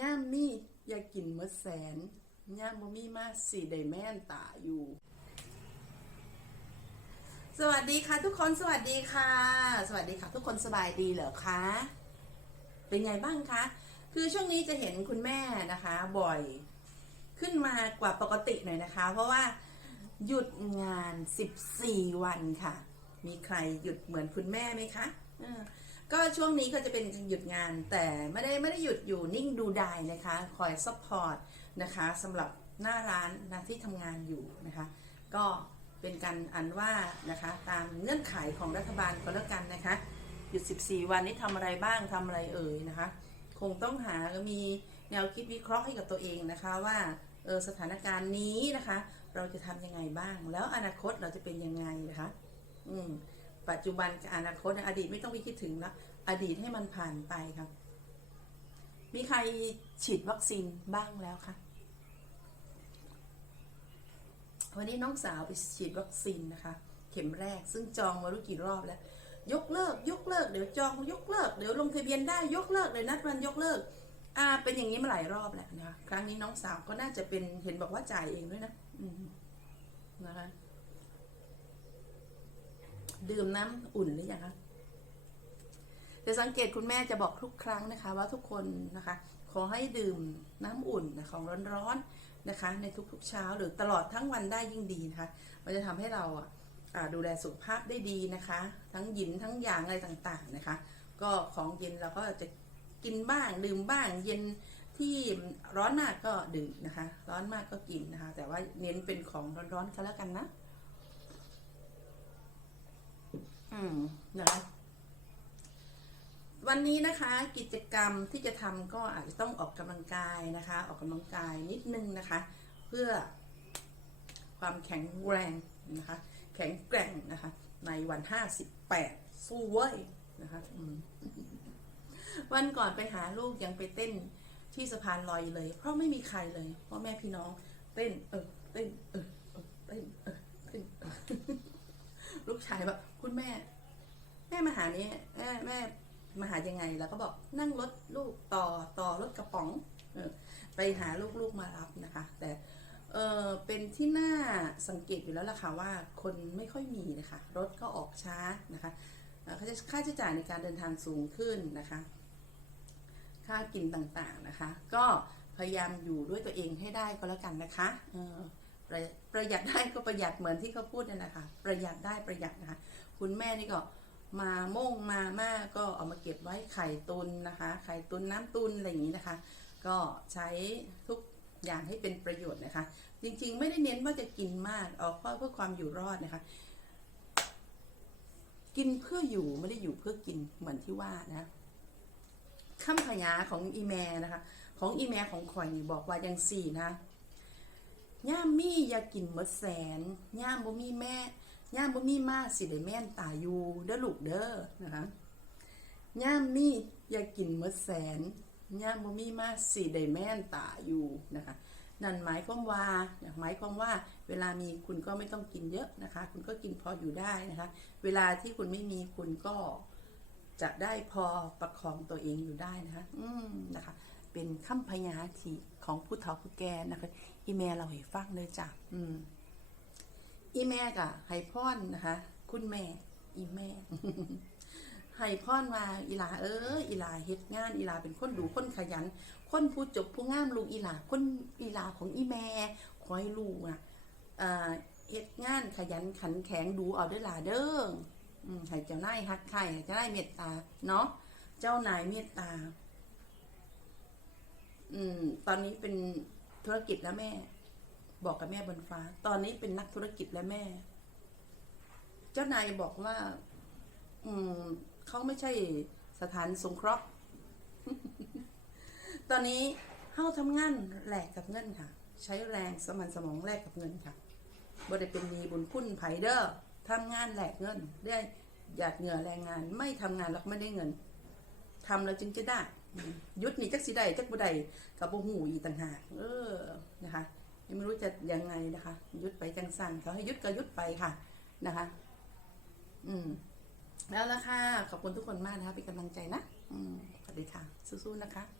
ย่ามมีอย่ากินเมื่อแสนย่ามบ่มีมาสิไดแม่นตาอยู่ สวัสดีค่ะ ทุกคนสวัสดีค่ะ สวัสดีค่ะ ทุกคนสบายดีเหรอคะเป็นไงบ้างคะคือช่วงนี้จะเห็นคุณแม่นะคะ บ่อยขึ้นมากว่าปกติหน่อยนะคะ เพราะว่าหยุดงาน 14 วันค่ะ มีใครหยุดเหมือนคุณแม่ไหมคะ ก็ช่วงนี้ก็จะเป็นหยุดงานแต่ไม่ได้ไม่ได้หยุดอยู่นิ่งดูดายนะคะคอยซัพพอร์ตนะคะสำหรับหน้าร้านนะที่ทำงานอยู่นะคะ ก็เป็นการอันว่านะคะตามเงื่อนไขของรัฐบาลก็แล้วกันนะคะ หยุด 14 วันนี้ทำอะไรบ้างทำอะไรเอ่ยนะคะ คงต้องหาก็มีแนวคิดวิเคราะห์ให้กับตัวเองนะคะว่าเออสถานการณ์นี้นะคะ เราจะทำยังไงบ้าง แล้วอนาคตเราจะเป็นยังไงนะคะ อืม ปัจจุบันกับอนาคตอดีตไม่ต้องไปคิดถึงแล้วอดีตให้มันผ่านไปครับ มีใครฉีดวัคซีนบ้างแล้วคะวันนี้น้องสาวไปฉีดวัคซีนนะคะ เข็มแรกซึ่งจองมารู้กี่รอบแล้ว ยกเลิก ยกเลิกเดี๋ยวจองยกเลิกเดี๋ยวลงทะเบียนได้ยกเลิกเลยนัดวันยกเลิก อ่า เป็นอย่างนี้มาหลายรอบแล้วนะคะครั้งนี้น้องสาวก็น่าจะเป็นเห็นบอกว่าจ่ายเองด้วยนะอืมนะคะ ดื่มน้ำอุ่นหรือยังคะแต่สังเกตคุณแม่จะบอกทุกครั้งนะคะ ว่าทุกคนนะคะ ขอให้ดื่มน้ำอุ่นนะของร้อนๆนะคะ ในทุกๆเช้าหรือตลอดทั้งวันได้ยิ่งดีนะคะ มันจะทำให้เราอะดูแลสุขภาพได้ดีนะคะ ทั้งหยินทั้งหยางอะไรต่างๆนะคะ ก็ของเย็นเราก็จะกินบ้างดื่มบ้าง เย็นที่ร้อนมากก็ดื่มนะคะ ร้อนมากก็กินนะคะ แต่ว่าเน้นเป็นของร้อนๆก็แล้วกันนะ อืมนะวันนี้นะคะกิจกรรมที่จะทำก็อาจจะต้องออกกำลังกายนะคะ ออกกำลังกายนิดนึงนะคะ เพื่อความแข็งแรงนะคะ แข็งแกร่งนะคะ ในวันห้าสิบแปดสู้เว้ยนะคะวันก่อนไปหาลูกยังไปเต้นที่สะพานลอยเลย เพราะไม่มีใครเลยพ่อแม่พี่น้อง เต้น เออเต้นเออเออเต้นเออเต้นเออลูกชายแบบ คุณแม่ แม่มาหานี้แม่แม่มาหายังไงแล้วก็บอกนั่งรถลูกต่อต่อรถกระป๋องเออไปหาลูกๆมารับนะคะ แต่เออเป็นที่น่าสังเกตอยู่แล้วล่ะค่ะว่าคนไม่ค่อยมีนะคะ รถก็ออกช้านะคะเอ่อค่าใช้ค่าใช้จ่ายในการเดินทางสูงขึ้นนะคะ ค่ากินต่างๆนะคะ ก็พยายามอยู่ด้วยตัวเองให้ได้ก็แล้วกันนะคะเออ ประหยัดได้ก็ประหยัดเหมือนที่เขาพูดนั่นนะคะประหยัดได้ประหยัดนะคะ คุณแม่นี่ก็มาโม่งมาม่าก็เอามาเก็บไว้ไข่ตุนนะคะ ไข่ตุนน้ำตุนอะไรอย่างนี้นะคะ ก็ใช้ทุกอย่างให้เป็นประโยชน์นะคะ จริงๆ ไม่ได้เน้นว่าจะกินมากเอาเพื่อเพื่อความอยู่รอดนะคะ กินเพื่ออยู่ไม่ได้อยู่เพื่อกินเหมือนที่ว่านะคำพยาของอีแมนะคะ ของอีแมของข่อยบอกว่ายังสี่นะ ย่ามมี่อย่ากินหมดแสนย่ามบ่มีแม่ย่ามบ่มีมาสิได้แม่นตายอยู่เด้อลูกเด้อนะคะย่ามมีอย่ากินหมดแสนย่ามบ่มีมาสิได้แม่นตายอยู่นะคะนั่นหมายความว่าหมายความว่าเวลามีคุณก็ไม่ต้องกินเยอะนะคะ คุณก็กินพออยู่ได้นะคะ เวลาที่คุณไม่มีคุณก็จะได้พอประคองตัวเองอยู่ได้นะคะ อืมนะคะ เป็นคำพยาทีของผู้เฒ่าผู้แก่นะคะอีเมลเราให้ฟังเลยจ้ะอืมอีแม่กะไฮพ่อนนะคะ คุณแม่ อีแม่ไฮพ่อนมาอีหลาเอออีหลาเฮ็ดงานอีหลาเป็นคนดูคนขยัน คนผู้จบผู้งามลูกอีหลาคนอีหลาของอีแม่ขอให้ลูกอะเอ่อเฮ็ดงานขยันขันแข็งดูเอาเด้อหลาเด้ออืมให้เจ้านายฮักใครให้เจ้านายเมตตาเนาะเจ้านายเมตตา อืม ตอนนี้เป็นธุรกิจแล้วแม่ บอกกับแม่บนฟ้า ตอนนี้เป็นนักธุรกิจแล้วแม่ เจ้านายบอกว่า อืมเขาไม่ใช่สถานสงเคราะห์ ตอนนี้เข้าทำงานแลกกับเงินค่ะ ใช้แรงสมันสมองแลกกับเงินค่ะบ่ได้เป็นมีบุญคุณไผเด้อทำงานแลกเงินได้หยาดเหงื่อแรงงาน ไม่ทำงานแล้วไม่ได้เงิน ทำแล้วจึงจะได้ยุดนี่จักสิได้จักบ่ได้กับบ่หูอีต่างหากเออนะคะยังไม่รู้จะยังไงนะคะยุดไปจังสันเขาให้ยุดก็ยุดไปค่ะนะคะ อืม แล้วละค่ะขอบคุณทุกคนมากนะคะเป็นกำลังใจนะ อืมสวัสดีค่ะสู้ๆนะคะ